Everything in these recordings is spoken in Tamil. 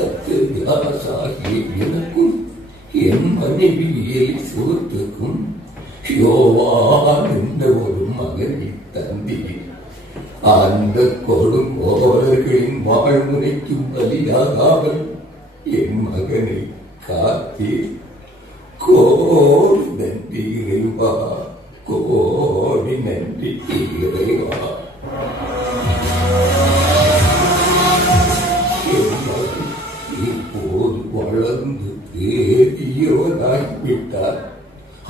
சத்யாசாகி எனக்கும் என் மனைவி எலிசபெத்துக்கும் யோவான் என்ற ஒரு மகனை தந்தி அந்த கொடுங்கோலர்களின் வாழ்முறைக்கும் பலியாகாமல் என் மகனை காத்தே. கோடி நன்றி இறைவா, கோடி நன்றி இறைவா. இப்போது வளர்ந்து தேதியவனாகிவிட்டார்.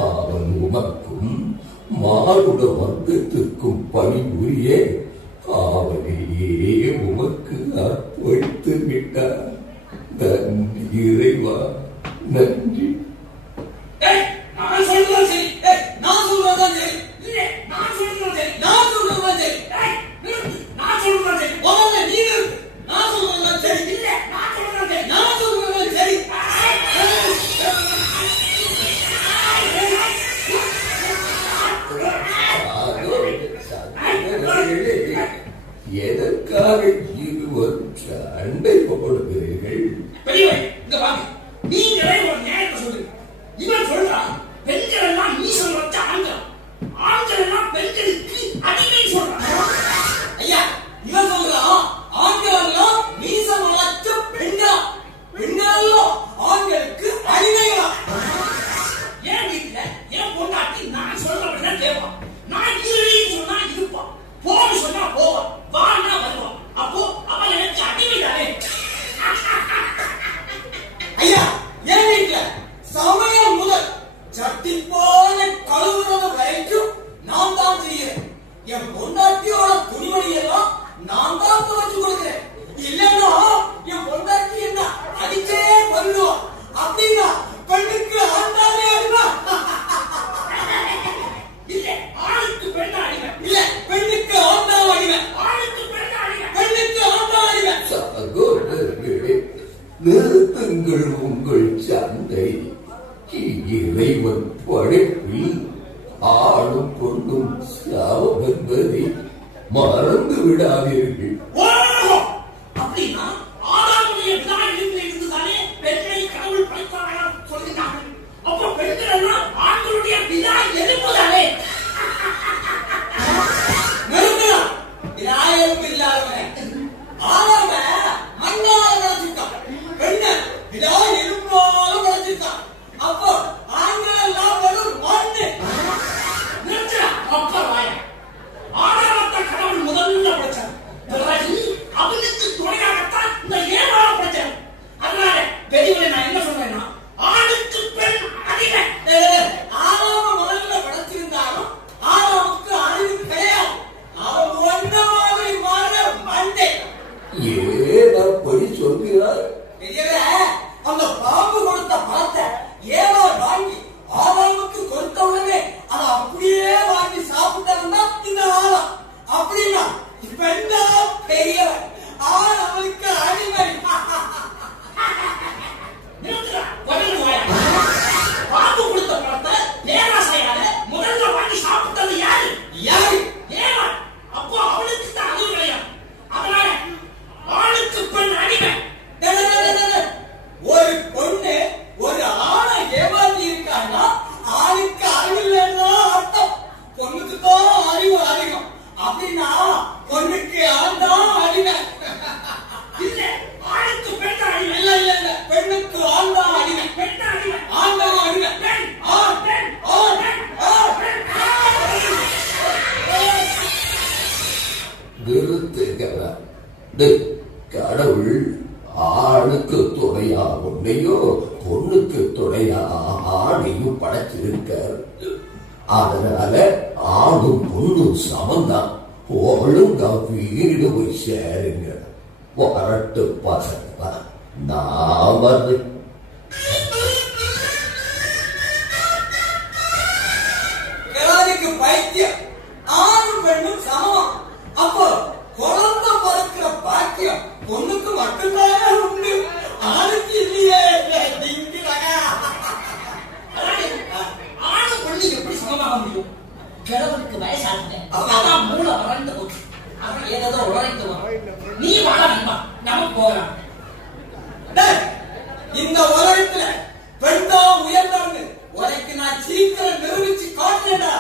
அவன் உமக்கும் மானுட வர்க்கத்திற்கும் பணிபுரிய அவனையே உமக்கு அர்ப்பணித்து விட்டார். நன்றி இறைவா, நன்றி. எதற்காக இருவர் சண்டை போடுகிறீர்கள்? நீங்களே ஒரு நியாயத்தை சொல்லு. இவன் சொல்றான் பெண்கள் எல்லாம் மீசம் வச்ச ஆண்கள், ஆண்கள் எல்லாம் பெண்களுக்கு அடிமை சொல்றான். ஐயா, இவன் சொல்றான் ஆண்கள் எல்லாம் மீசம் வச்ச பெண்கள், பெண்கள் எல்லாம் ஆண்களுக்கு அடிமைகளா? ஏன் வீட்டுல ஏன் பொண்டாட்டி நான் சொல்றேன் கேட்பான். நான் இருன்னு சொன்னா இருப்பான், போன்னு சொன்னா போவான், வான்னா வருவான். அப்போ அவன் எனக்கு அடிமை தானே? ஐயா, என் வீட்டுல சமயம் முதல் சட்டி போல கழுவுறது வரைக்கும் நான் தான் செய்கிறேன். என் பொண்டாட்டியோட துணிமணி எல்லாம் நான் தான் துவைச்சு கொடுக்கிறேன். இல்லைன்னா என் பொண்டாட்டி என்ன அடிச்சே கொல்லுவான். அப்படின்னா பெண்ணுக்கு ஆண்டாலே அடிமை இல்ல, ஆணுக்கு பெண்ண அடிமை இல்ல, பெண்ணுக்கு ஆண்டா அடிமை, ஆணுக்கு பெண்ண அடிமை, பெண்ணுக்கு ஆண்டா அடிமை. சகோதரர்களே, நிறுத்துங்கள் உங்கள் சண்டை. இறைவன் படைப்பில் ஆளும் கொண்டும் சாபம் என்பதை மறந்து விடாதீர்கள். அப்படின்னா ஆதாமுடைய விதாயிலிருந்து இருந்துதானே பெண்ணை கடவுள் படைத்தாரா சொல்கிறார்கள். அப்போ பெண்கள் எல்லாம் ஆண்களுடைய விதா எலும்புதானே? நிறுத்தலாம். விதா எலும்பு இல்லாதவன் ஆதாம மண்ணால வளர்ச்சிருக்கான், பெண்ணை விதா எலும்பால வளர்ச்சிருக்கான். அப்போ ஆண்கள் எல்லாம் வெறும் மண்ணு. நிறுத்தலாம். அப்ப வாய ஆதாரத்தை கடவுள் முதல்ல படைச்சார். பிறகு அவனுக்கு துணையாகத்தான் இந்த ஏவாளை படைச்சார். அதனால பெரியவனை நான் என்ன சொல்றேன்னா, ஆணுக்கு பெண் அடிமை. ஆதாம முதல்ல படைச்சிருந்தாலும் ஆதாமுக்கு அறிவு கிடையாது. அவன் ஒன்ன மாதிரி மாற மண்டே. ஏன் அப்படி சொல்கிறார்? அந்த பாம்பு கொடுத்த பழத்தை ஏவா வாங்கி ஆதாமுக்கு கொடுத்த உடனே அதை அப்படியே வாங்கி சாப்பிட்டா இந்த ஆழம். அப்படின்னா இப்ப என்ன பெரியவன் அவனுக்கு அடிமை. பாம்பு கொடுத்த பழத்தை பேராசையால முதல்ல வாங்கி சாப்பிட்டது யாரு? யாரு? ஏவன். அப்போ அவனுக்கு தான் அறிவு கிடையாது. அதனால ஆணுக்கு பெண் அடிமை. ஒரு பொண்ணு ஒரு ஆணை ஏமாத்தி இருக்காங்கன்னா ஆணுக்கு அறிவு இல்லைன்னா அர்த்தம். பொண்ணுக்கு தான் அறிவு அதிகம். அப்படின்னா பொண்ணுக்கு ஆண் தான் அடிமை. இல்ல, ஆணுக்கு பெண் அடிமை. இல்ல இல்ல இல்ல, பெண்ணுக்கு ஆண் தான் அடிமை. பெண் அடிமை, ஆண் தான் அடிமை. பெண் ஆண், பெண் ஆண், பெண் ஆண், பெண் நிறுத்துகிறார். கடவுள் ஆணுக்கு துணையா ஒன்னையோ பொண்ணுக்கு துணையா ஆணையும் படைச்சிருக்கார். அதனால ஆணும் பொண்ணும் சமந்தான். ஒழுங்கா வீடு போய் சேருங்க. வரட்டு பசங்க, நான் வந்து பைத்தியம். ஆணும் பெண்ணும் சமம். அப்போ குழந்தை பிறக்கிற பாக்கியம் பொண்ணுக்கு மட்டும்தான் உண்டு, ஆணுக்கு இல்லையே. ஆணு பொண்ணு எப்படி சமமாக முடியும்? கிழவனுக்கு வயசாகுது, அதான் மூளை வறண்டு போச்சு. அவன் ஏதோ உழைத்துவான். நீ வாழ நமக்கு போகலாம். இந்த உலகத்துல பெண் தான் உயர்ந்தவங்க உனக்கு நான் சீக்கிரம் நிரூபிச்சு காட்டுறேன்டா.